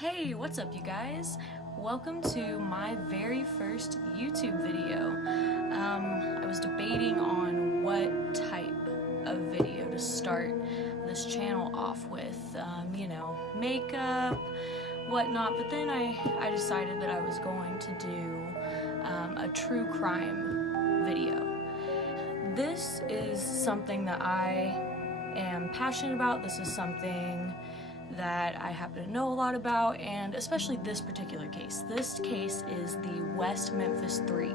Hey, what's up you guys? Welcome to my very first YouTube video. I was debating on what type of video to start this channel off with, makeup, whatnot, but then I decided that I was going to do a true crime video. This is something that I am passionate about. This is something that I happen to know a lot about, and especially this particular case. This case is the WEST MEMPHIS Three,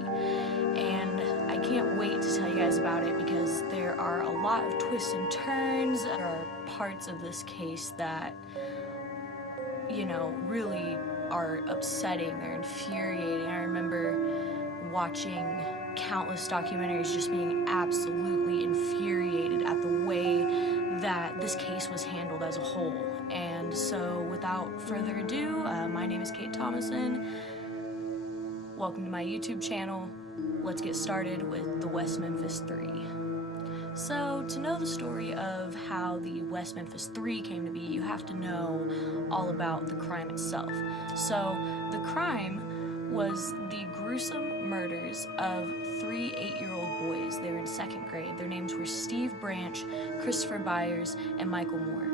and I can't wait to tell you guys about it because there are a lot of twists and turns. There are parts of this case that, really are upsetting, they're infuriating. I remember watching countless documentaries just being absolutely infuriated at the way that this case was handled as a whole. And so without further ado, my name is Kate Thomason. Welcome to my YouTube channel. Let's get started with the WEST MEMPHIS Three. So to know the story of how the WEST MEMPHIS Three came to be, you have to know all about the crime itself. So the crime was the gruesome murders of three 8-year-old boys. They were in 2nd grade. Their names were Steve Branch, Christopher Byers, and Michael Moore.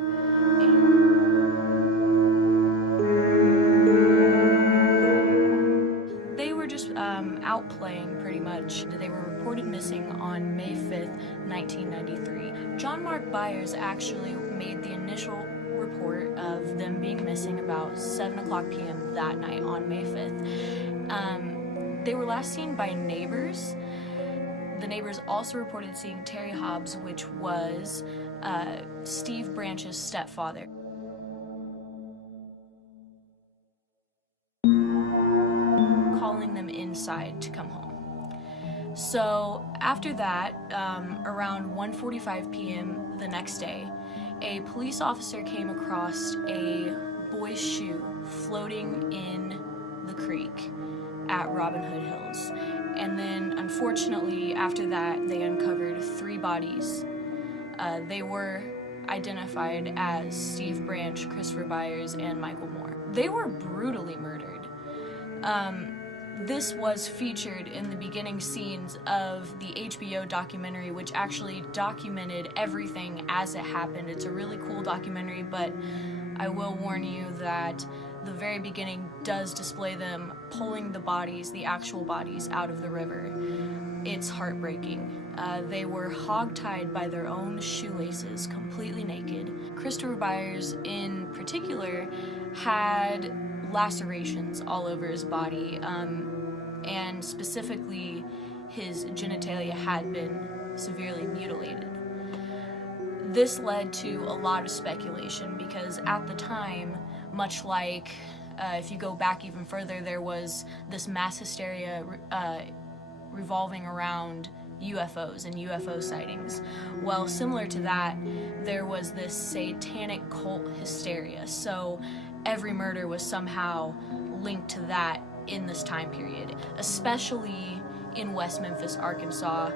They were just out playing pretty much. They were reported missing on May 5th, 1993. John Mark Byers actually made the initial report of them being missing about 7:00 p.m. that night on May 5th. They were last seen by neighbors. The neighbors also reported seeing Terry Hobbs, which was Steve Branch's stepfather. Calling them inside to come home. So after that, around 1:45 p.m. the next day, a police officer came across a boy's shoe floating in the creek at Robin Hood Hills. And then unfortunately after that they uncovered 3 bodies. They were identified as Steve Branch, Christopher Byers, and Michael Moore. They were brutally murdered. This was featured in the beginning scenes of the HBO documentary, which actually documented everything as it happened. It's a really cool documentary, but I will warn you that the very beginning does display them pulling the bodies, the actual bodies, out of the river. It's heartbreaking. They were hogtied by their own shoelaces, completely naked. Christopher Byers in particular had lacerations all over his body, and specifically his genitalia had been severely mutilated. This led to a lot of speculation because at the time, much like if you go back even further, there was this mass hysteria revolving around UFOs and UFO sightings. Well, similar to that, there was this satanic cult hysteria. So every murder was somehow linked to that in this time period, especially in West Memphis, Arkansas,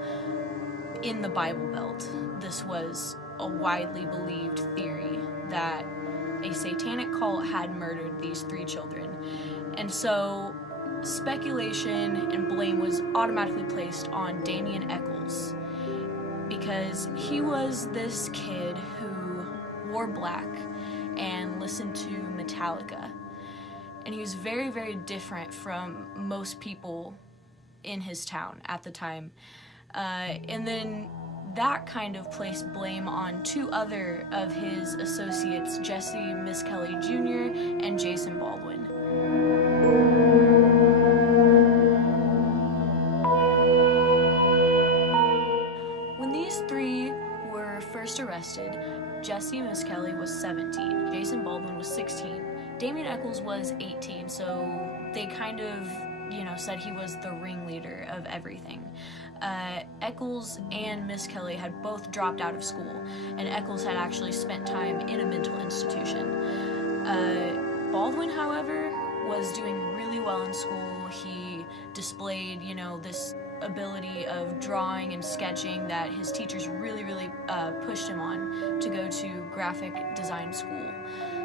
in the Bible Belt. This was a widely believed theory that a satanic cult had murdered these 3 children. And so speculation and blame was automatically placed on Damien Echols because he was this kid who wore black and listened to Metallica. And he was very, very different from most people in his town at the time. And then that kind of placed blame on 2 other of his associates, Jessie Misskelley Jr. and Jason Baldwin. When these 3 were first arrested, Jessie Misskelley was 17, Jason Baldwin was 16, Damien Echols was 18, so they kind of, said he was the ringleader of everything. Echols and Misskelley had both dropped out of school, and Echols had actually spent time in a mental institution. Baldwin, however, was doing really well in school. He displayed, this ability of drawing and sketching that his teachers really pushed him on to go to graphic design school.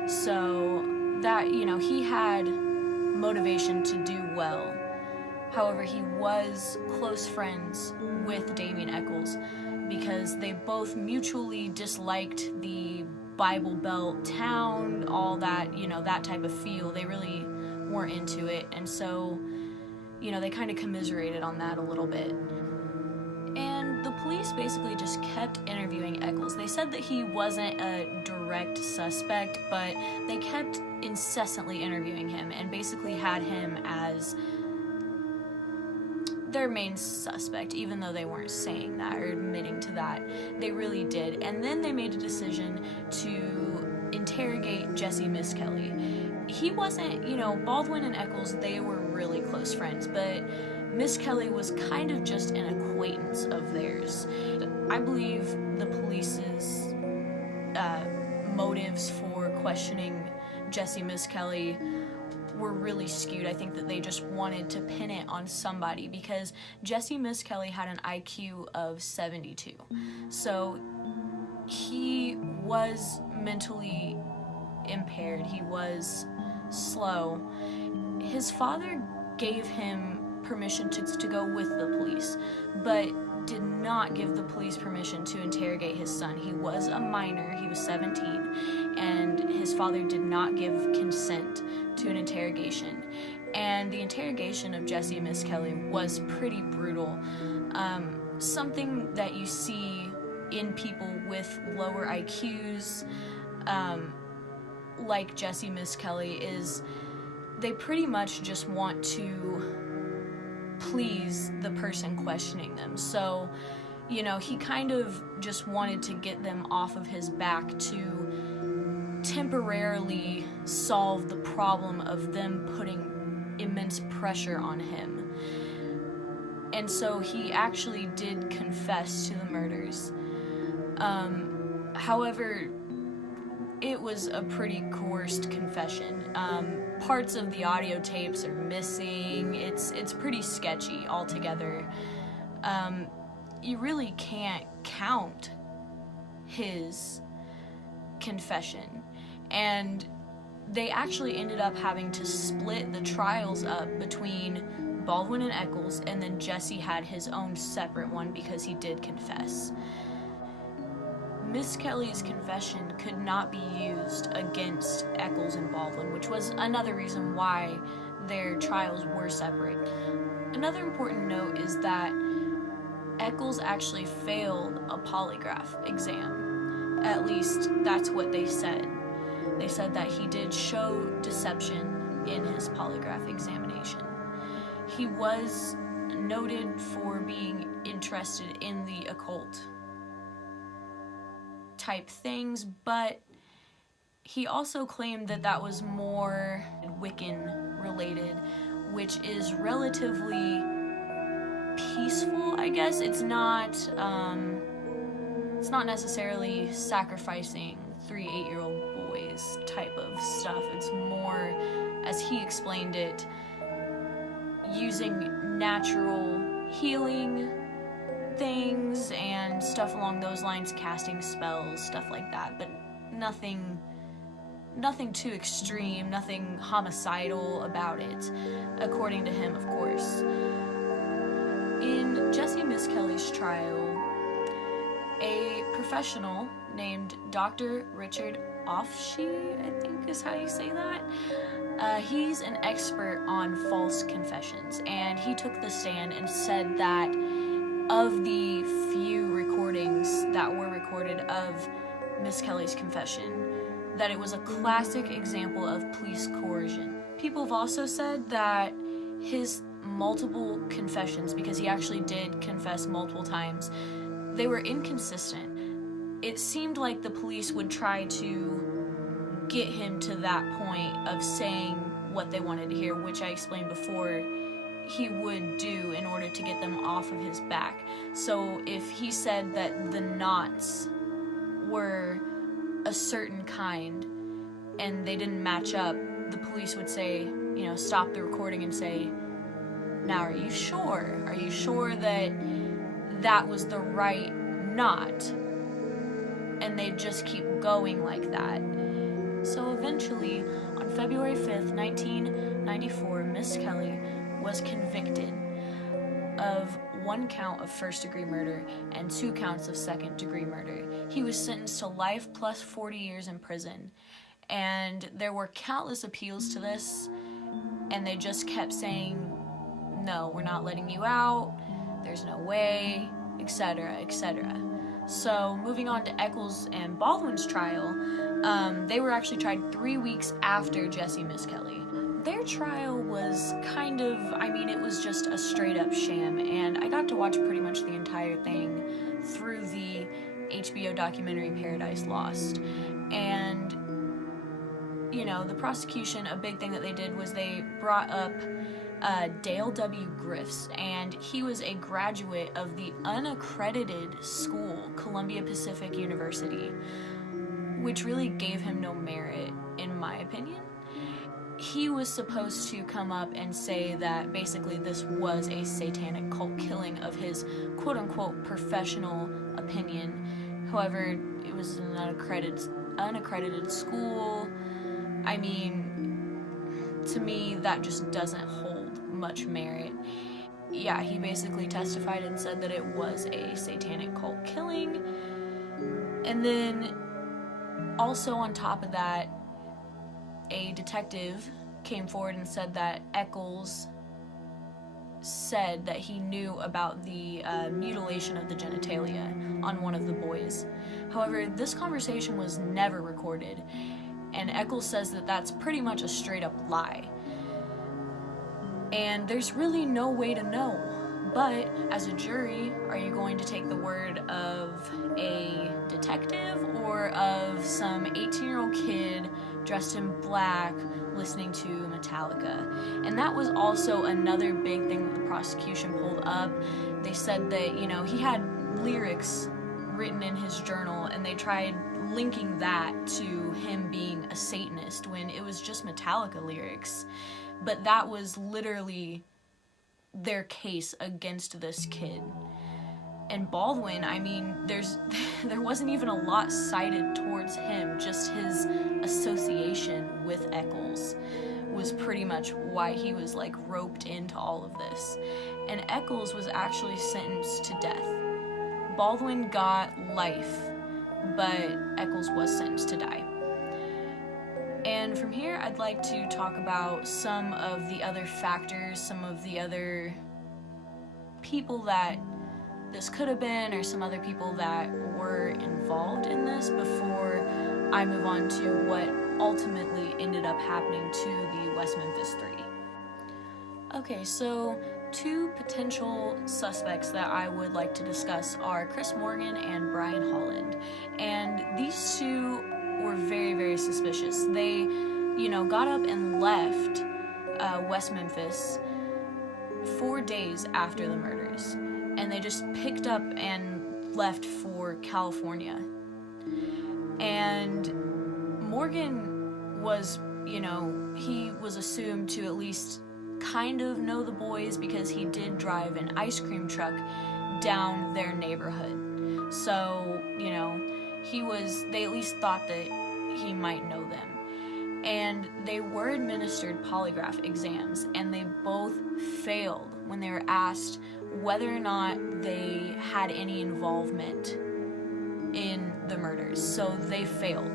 So that, you know, he had motivation to do well. However, he was close friends with Damien Echols because they both mutually disliked the Bible Belt town, all that, you know, that type of feel. They really weren't into it, and so, you know, they kind of commiserated on that a little bit. And the police basically just kept interviewing Echols. They said that he wasn't a direct suspect, but they kept incessantly interviewing him and basically had him as their main suspect, even though they weren't saying that or admitting to that. They really did. And then they made a decision to interrogate Jessie Misskelley. He wasn't, you know, Baldwin and Echols, they were really close friends, but Misskelley was kind of just an acquaintance of theirs. I believe the police's motives for questioning Jessie Misskelley were really skewed. I think that they just wanted to pin it on somebody because Jessie Misskelley had an IQ of 72. So he was mentally impaired. He was slow. His father gave him permission to go with the police, but did not give the police permission to interrogate his son. He was a minor, he was 17, and his father did not give consent to an interrogation. And the interrogation of Jessie Misskelley was pretty brutal. Something that you see in people with lower IQs, like Jessie Misskelley, is they pretty much just want to please the person questioning them. So, you know, he kind of just wanted to get them off of his back to temporarily solve the problem of them putting immense pressure on him. And so he actually did confess to the murders. However, it was a pretty coerced confession. Parts of the audio tapes are missing. It's pretty sketchy altogether. You really can't count his confession. And they actually ended up having to split the trials up between Baldwin and Echols, and then Jessie had his own separate one because he did confess. Misskelley's confession could not be used against Echols and Baldwin, which was another reason why their trials were separate. Another important note is that Echols actually failed a polygraph exam. At least that's what they said. They said that he did show deception in his polygraph examination. He was noted for being interested in the occult type things, but he also claimed that that was more Wiccan related, which is relatively peaceful, I guess. It's not necessarily sacrificing 3 8-year-old boys type of stuff. It's more, as he explained it, using natural healing things and stuff along those lines, casting spells, stuff like that, but nothing too extreme, nothing homicidal about it, according to him, of course. In Jessie Misskelley's trial, a professional named Dr. Richard Offshee, I think is how you say that. He's an expert on false confessions, and he took the stand and said that of the few recordings that were recorded of Misskelley's confession, that it was a classic example of police coercion. People have also said that his multiple confessions, because he actually did confess multiple times, they were inconsistent. It seemed like the police would try to get him to that point of saying what they wanted to hear, which I explained before he would do in order to get them off of his back. So if he said that the knots were a certain kind and they didn't match up, the police would say, you know, stop the recording and say, now are you sure? Are you sure that that was the right knot? And they'd just keep going like that. So eventually, on February 5th, 1994, Misskelley was convicted of 1 count of first-degree murder and 2 counts of second-degree murder. He was sentenced to life plus 40 years in prison. And there were countless appeals to this, and they just kept saying, no, we're not letting you out, there's no way, etc., etc. So moving on to Echols and Baldwin's trial, they were actually tried 3 weeks after Jessie Misskelley. Their trial was kind of, it was just a straight up sham, and I got to watch pretty much the entire thing through the HBO documentary Paradise Lost. And, the prosecution, a big thing that they did was they brought up Dale W. Griffiths, and he was a graduate of the unaccredited school, Columbia Pacific University, which really gave him no merit, in my opinion. He was supposed to come up and say that basically this was a satanic cult killing of his quote-unquote professional opinion. However, it was an unaccredited school. To me, that just doesn't hold much merit. Yeah, he basically testified and said that it was a satanic cult killing. And then, also on top of that, a detective came forward and said that Echols said that he knew about the mutilation of the genitalia on one of the boys. However, this conversation was never recorded, and Echols says that that's pretty much a straight up lie. And there's really no way to know. But as a jury, are you going to take the word of a detective or of some 18-year-old kid dressed in black listening to Metallica? And that was also another big thing that the prosecution pulled up. They said that, he had lyrics written in his journal, and they tried linking that to him being a Satanist when it was just Metallica lyrics. But that was literally their case against this kid. And Baldwin, there wasn't even a lot cited towards him, just his association with Echols was pretty much why he was roped into all of this. And Echols was actually sentenced to death. Baldwin got life, but Echols was sentenced to die. And from here, I'd like to talk about some of the other factors, some of the other people that this could have been, or some other people that were involved in this before I move on to what ultimately ended up happening to the West Memphis Three. Okay, so 2 potential suspects that I would like to discuss are Chris Morgan and Brian Holland. And these 2 were very, very suspicious. They, got up and left West Memphis 4 days after the murders. And they just picked up and left for California. And Morgan was, he was assumed to at least kind of know the boys because he did drive an ice cream truck down their neighborhood. So, they at least thought that he might know them. And they were administered polygraph exams, and they both failed when they were asked whether or not they had any involvement in the murders. So they failed.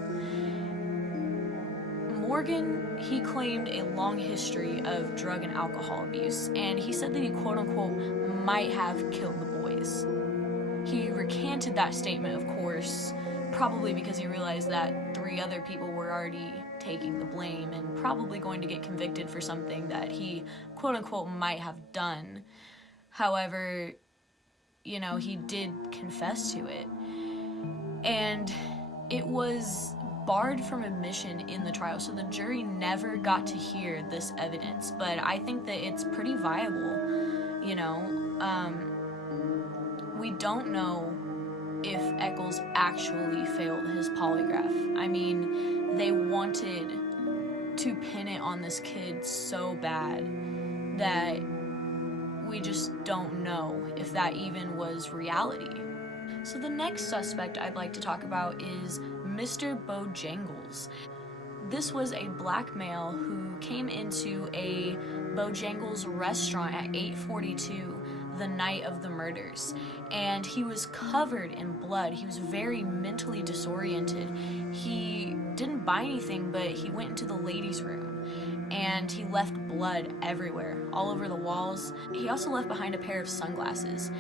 Morgan, he claimed a long history of drug and alcohol abuse, and he said that he quote-unquote might have killed the boys. He recanted that statement, of course, probably because he realized that 3 other people were already taking the blame and probably going to get convicted for something that he quote-unquote might have done. However, he did confess to it. And it was barred from admission in the trial, so the jury never got to hear this evidence. But I think that it's pretty viable, we don't know if Echols actually failed his polygraph. They wanted to pin it on this kid so bad that we just don't know if that even was reality. So the next suspect I'd like to talk about is Mr. Bojangles. This was a black male who came into a Bojangles restaurant at 8:42 the night of the murders, and he was covered in blood. He was very mentally disoriented. He didn't buy anything, but he went into the ladies' room, and he left blood everywhere, all over the walls. He also left behind a pair of sunglasses.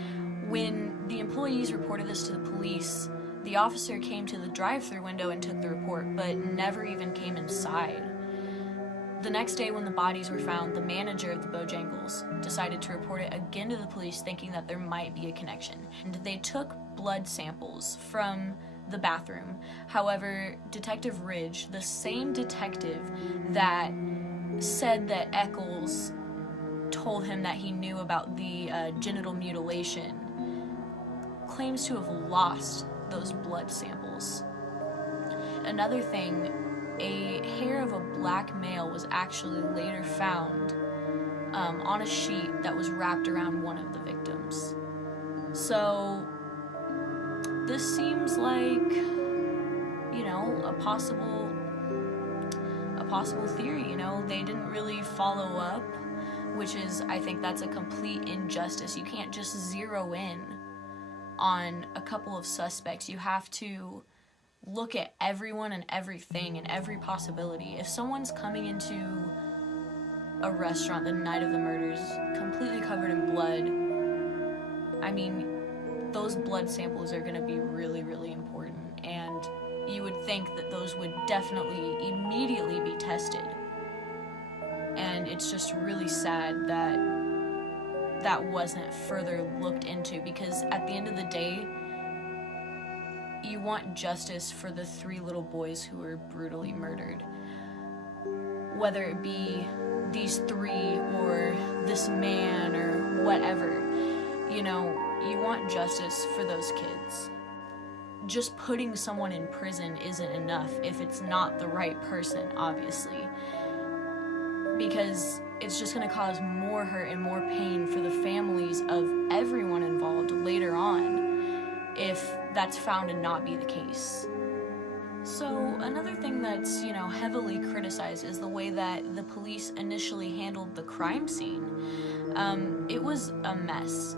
When the employees reported this to the police, the officer came to the drive-thru window and took the report, but never even came inside. The next day when the bodies were found, the manager of the Bojangles decided to report it again to the police, thinking that there might be a connection. And they took blood samples from the bathroom. However, Detective Ridge, the same detective that said that Echols told him that he knew about the genital mutilation, claims to have lost those blood samples. Another thing, a hair of a black male was actually later found on a sheet that was wrapped around one of the victims. So this seems like, you know, a possible theory. You know, they didn't really follow up, which is, I think that's a complete injustice. You can't just zero in on a couple of suspects. You have to look at everyone and everything and every possibility. If someone's coming into a restaurant the night of the murders completely covered in blood, I mean, those blood samples are going to be really, really important, and you would think that those would definitely immediately be tested. And it's just really sad that that wasn't further looked into, because at the end of the day, you want justice for the 3 little boys who were brutally murdered. Whether it be these 3 or this man or whatever, you know, you want justice for those kids. Just putting someone in prison isn't enough if it's not the right person, obviously, because it's just going to cause more hurt and more pain for the families of everyone involved later on if that's found to not be the case. So another thing that's, you know, heavily criticized is the way that the police initially handled the crime scene. It was a mess.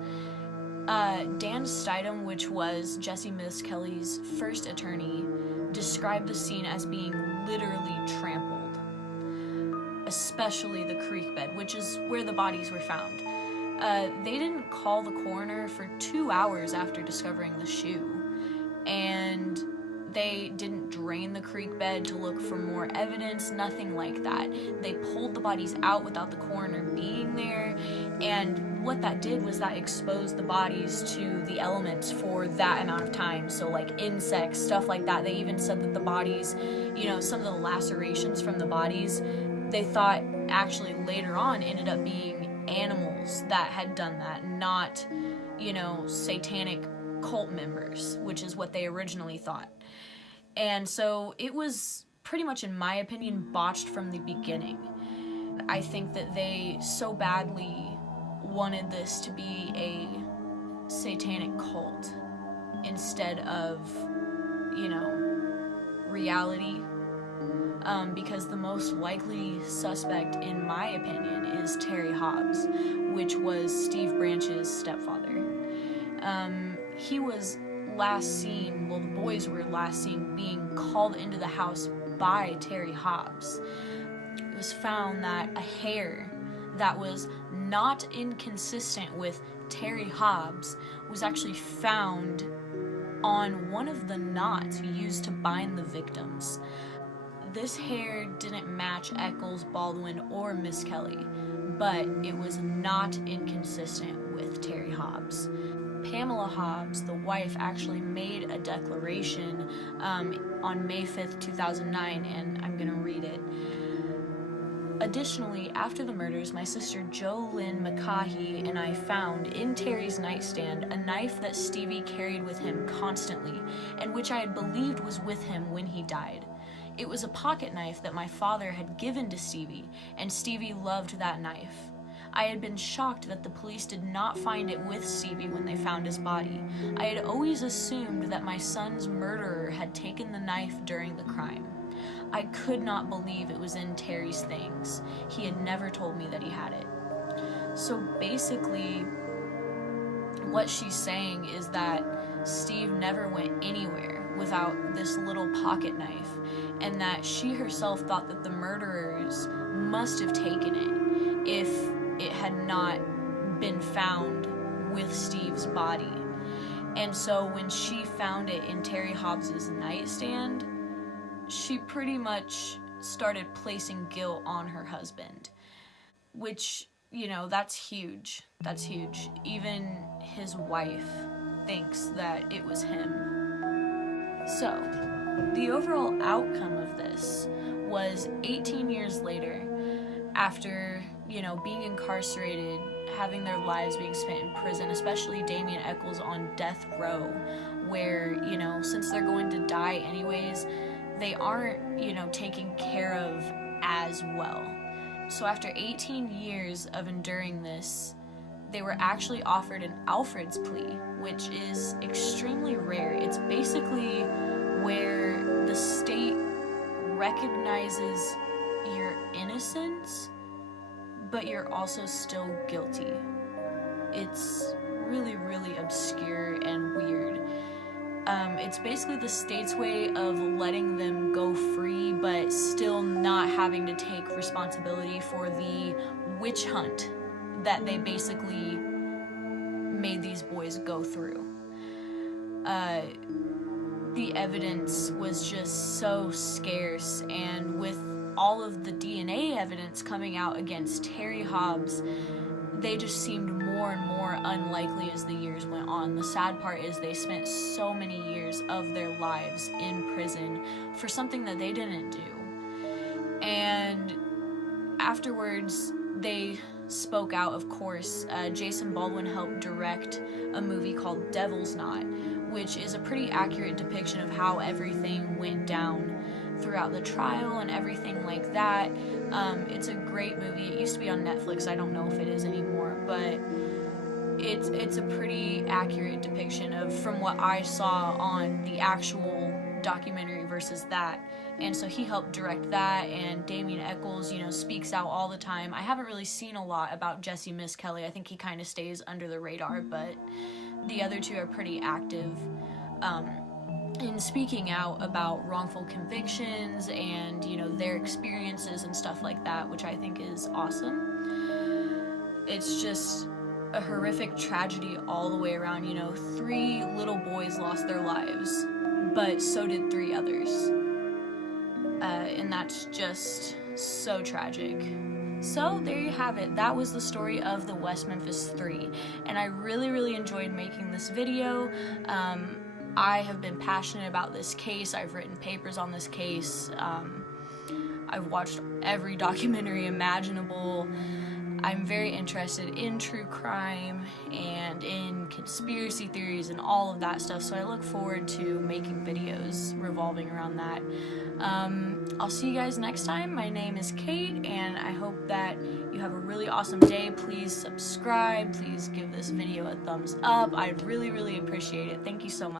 Dan Stidham, which was Jessie Misskelley's first attorney, described the scene as being literally trampled, especially the creek bed, which is where the bodies were found. They didn't call the coroner for 2 hours after discovering the shoe, and they didn't drain the creek bed to look for more evidence, nothing like that. They pulled the bodies out without the coroner being there, and what that did was that exposed the bodies to the elements for that amount of time. So like insects, stuff like that. They even said that the bodies, you know, some of the lacerations from the bodies, they thought actually later on ended up being animals that had done that, not, you know, satanic cult members, which is what they originally thought. And so it was pretty much, in my opinion, botched from the beginning. I think that they so badly wanted this to be a satanic cult instead of, you know, reality. Because the most likely suspect, in my opinion, is Terry Hobbs, which was Steve Branch's stepfather. He was last seen, well, the boys were last seen being called into the house by Terry Hobbs. It was found that a hair that was not inconsistent with Terry Hobbs was actually found on one of the knots used to bind the victims. This hair didn't match Echols, Baldwin, or Misskelley, but it was not inconsistent with Terry Hobbs. Pamela Hobbs, the wife, actually made a declaration on May 5th, 2009, and I'm going to read it. Additionally, after the murders, my sister Jo Lynn McCahey and I found in Terry's nightstand a knife that Stevie carried with him constantly, and which I had believed was with him when he died. It was a pocket knife that my father had given to Stevie, and Stevie loved that knife. I had been shocked that the police did not find it with Stevie when they found his body. I had always assumed that my son's murderer had taken the knife during the crime. I could not believe it was in Terry's things. He had never told me that he had it. So basically, what she's saying is that Steve never went anywhere without this little pocket knife, and that she herself thought that the murderers must have taken it if it had not been found with Steve's body. And so when she found it in Terry Hobbs's nightstand, she pretty much started placing guilt on her husband, which, you know, that's huge. That's huge. Even his wife thinks that it was him. So, the overall outcome of this was 18 years later, after, you know, being incarcerated, having their lives being spent in prison, especially Damien Echols on death row, where, you know, since they're going to die anyways, they aren't, you know, taken care of as well. So after 18 years of enduring this, they were actually offered an Alfred's plea, which is extremely rare. It's basically where the state recognizes your innocence, but you're also still guilty. It's really, really obscure and weird. It's basically the state's way of letting them go free, but still not having to take responsibility for the witch hunt that they basically made these boys go through. The evidence was just so scarce, and with all of the DNA evidence coming out against Terry Hobbs, they just seemed more and more unlikely as the years went on. The sad part is they spent so many years of their lives in prison for something that they didn't do. And afterwards, they spoke out, of course. Jessie Baldwin helped direct a movie called Devil's Knot, which is a pretty accurate depiction of how everything went down throughout the trial and everything like that. It's a great movie. It used to be on Netflix. I don't know if it is anymore, but it's a pretty accurate depiction of from what I saw on the actual documentary versus that. And so he helped direct that, and Damien Echols, you know, speaks out all the time. I haven't really seen a lot about Jessie Misskelley. I think he kind of stays under the radar, but the other two are pretty active in speaking out about wrongful convictions and, you know, their experiences and stuff like that, which I think is awesome. It's just a horrific tragedy all the way around. You know, 3 little boys lost their lives, but so did 3 others. And that's just so tragic. So there you have it. That was the story of the West Memphis Three, and I really, really enjoyed making this video. I have been passionate about this case. I've written papers on this case. I've watched every documentary imaginable. I'm very interested in true crime and in conspiracy theories and all of that stuff, so I look forward to making videos revolving around that. I'll see you guys next time. My name is Kate, and I hope that you have a really awesome day. Please subscribe. Please give this video a thumbs up. I'd really, really appreciate it. Thank you so much.